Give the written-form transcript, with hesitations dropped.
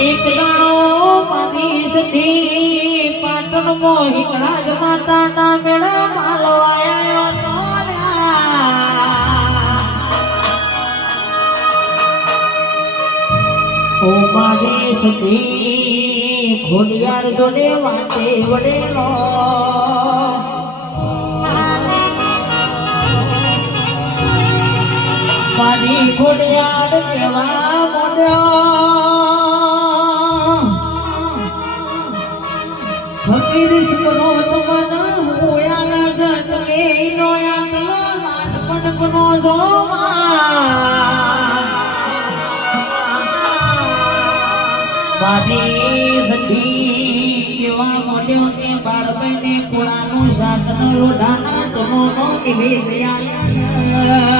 એક દાડો મારી સતી પાટણ મોહિત રાજ માતા ના મેળા માલવાયો ઓ મારી સતી ખોડિયાર જોડે વાતે વડેલો મારી ખોડિયાર કેવા મોડ્યો ફકીર સુનો તમના હોયાના જન્મે નો આંગલો નાનપણનો જોમા મારી સતી કેવા મોડ્યો ને બાળબને કુળાનું શાસન રોઢાના જમોનો એવી દયા